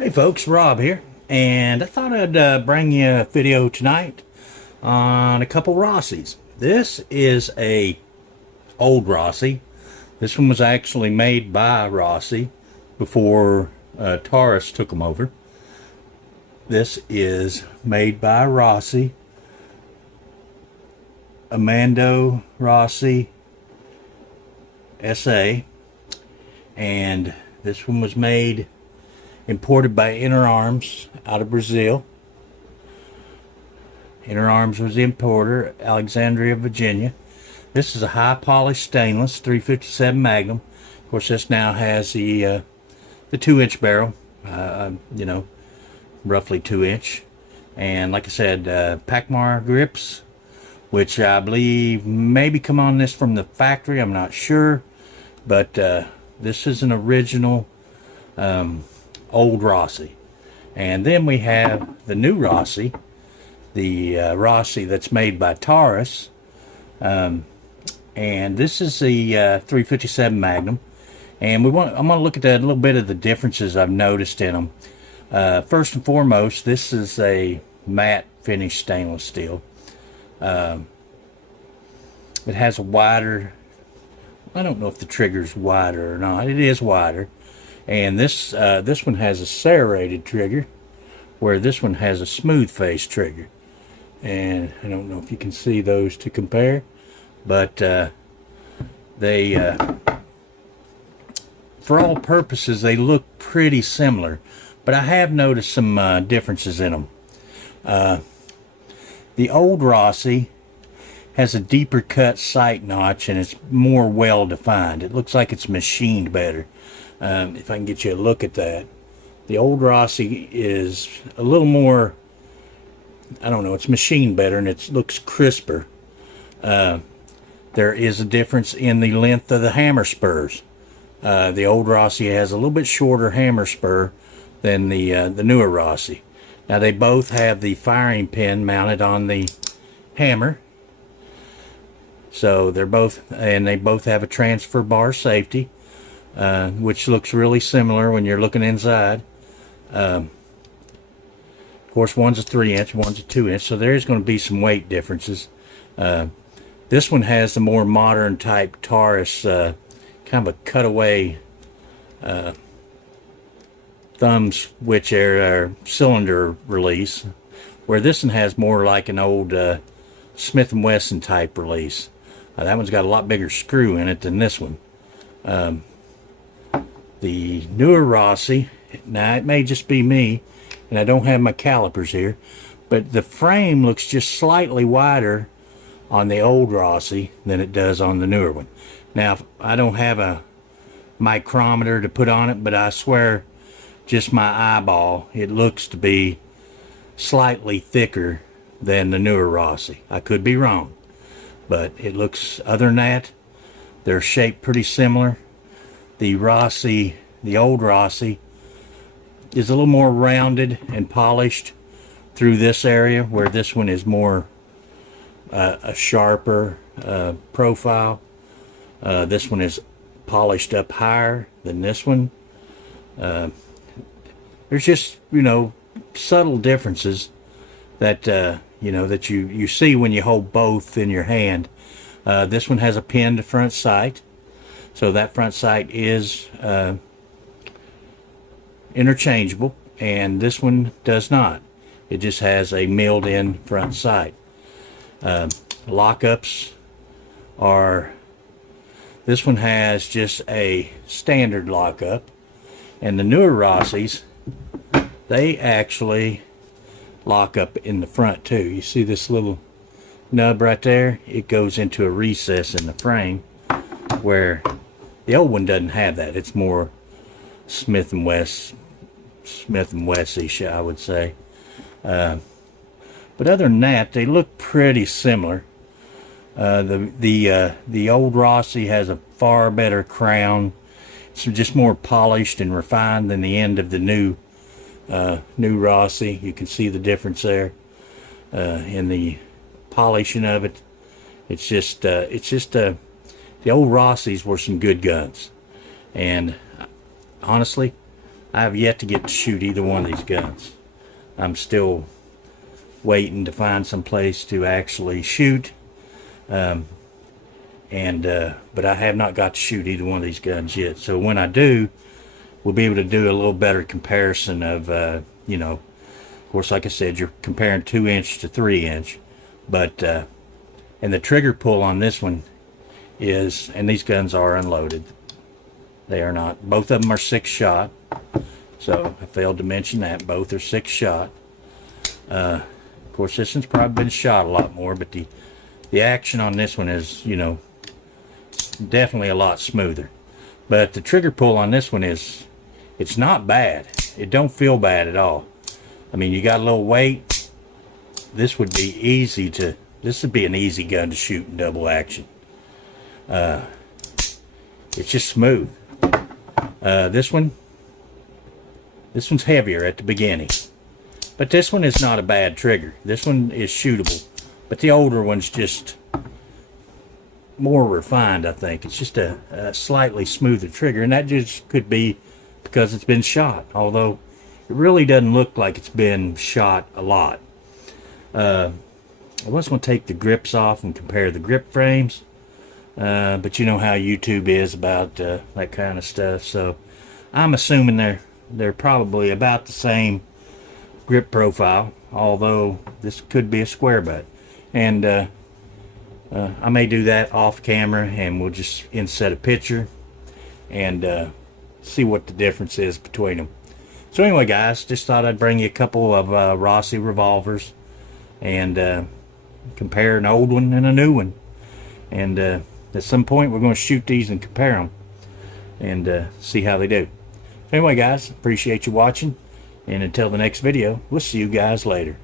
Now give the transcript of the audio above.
Hey folks, Rob here, and I thought I'd bring you a video tonight on a couple Rossies. This is a old Rossi. This one was actually made by Rossi before Taurus took them over. This is made by Rossi, Amando Rossi SA, and this one was imported by Inner Arms out of Brazil. Inner Arms was the importer, Alexandria, Virginia. This is a high polished stainless 357 Magnum. Of course, this now has the 2-inch barrel, roughly 2-inch. And like I said, Pacmar grips, which I believe maybe come on this from the factory. I'm not sure, but this is an original old Rossi. And then we have the new Rossi, the Rossi that's made by Taurus, and this is the 357 Magnum. And I'm going to look at a little bit of the differences I've noticed in them. First and foremost, this is a matte finish stainless steel. It has a wider, I don't know if the trigger's wider or not. It is wider. And this one has a serrated trigger, where this one has a smooth face trigger. And I don't know if you can see those to compare, but they, for all purposes, they look pretty similar. But I have noticed some differences in them. The old Rossi has a deeper cut sight notch, and it's more well defined. It looks like it's machined better. If I can get you a look at that. The old Rossi is a little more, I don't know, it's machined better and it looks crisper. There is a difference in the length of the hammer spurs. The old Rossi has a little bit shorter hammer spur than the newer Rossi. Now they both have the firing pin mounted on the hammer. So they both have a transfer bar safety. Which looks really similar when you're looking inside. Of course, one's a 3-inch, one's a 2-inch, so there's going to be some weight differences. This one has the more modern type Taurus, kind of a cutaway thumb switch or cylinder release, where this one has more like an old Smith & Wesson type release. That one's got a lot bigger screw in it than this one. The newer Rossi, now it may just be me, and I don't have my calipers here, but the frame looks just slightly wider on the old Rossi than it does on the newer one. Now, I don't have a micrometer to put on it, but I swear, just my eyeball, it looks to be slightly thicker than the newer Rossi. I could be wrong, but it looks, other than that, they're shaped pretty similar. The Rossi, the old Rossi, is a little more rounded and polished through this area, where this one is more a sharper profile. This one is polished up higher than this one. There's just, subtle differences that, that you see when you hold both in your hand. This one has a pinned front sight. So that front sight is interchangeable, and this one does not. It just has a milled in front sight. Lockups are, this one has just a standard lockup, and the newer Rossis, they actually lock up in the front too. You see this little nub right there? It goes into a recess in the frame, where the old one doesn't have that. It's more Smith & Wesson-ish, I would say. But other than that, they look pretty similar. The old Rossi has a far better crown. It's just more polished and refined than the end of the new Rossi. You can see the difference there in the polishing of it. It's just the old Rossis were some good guns, and honestly, I have yet to get to shoot either one of these guns. I'm still waiting to find some place to actually shoot. But I have not got to shoot either one of these guns yet. So when I do, we'll be able to do a little better comparison of, you know, of course, like I said, you're comparing 2-inch to 3-inch. But, and the trigger pull on this one is, and these guns are unloaded. They are not. Both of them are 6-shot. So I failed to mention that. Both are 6-shot. Of course, this one's probably been shot a lot more, but the action on this one is, you know, definitely a lot smoother. But the trigger pull on this one is, it's not bad. It don't feel bad at all. I mean, you got a little weight. This would be easy to, this would be an easy gun to shoot in double action. It's just smooth. This one's heavier at the beginning. But this one is not a bad trigger. This one is shootable. But the older one's just more refined, I think. It's just a slightly smoother trigger. And that just could be because it's been shot. Although it really doesn't look like it's been shot a lot. I was going to take the grips off and compare the grip frames. But you know how YouTube is about that kind of stuff. So I'm assuming they're probably about the same grip profile, although this could be a square butt. And I may do that off camera, and we'll just inset a picture and see what the difference is between them. So anyway, guys, just thought I'd bring you a couple of Rossi revolvers and compare an old one and a new one. And at some point, we're going to shoot these and compare them and see how they do. Anyway, guys, appreciate you watching. And until the next video, we'll see you guys later.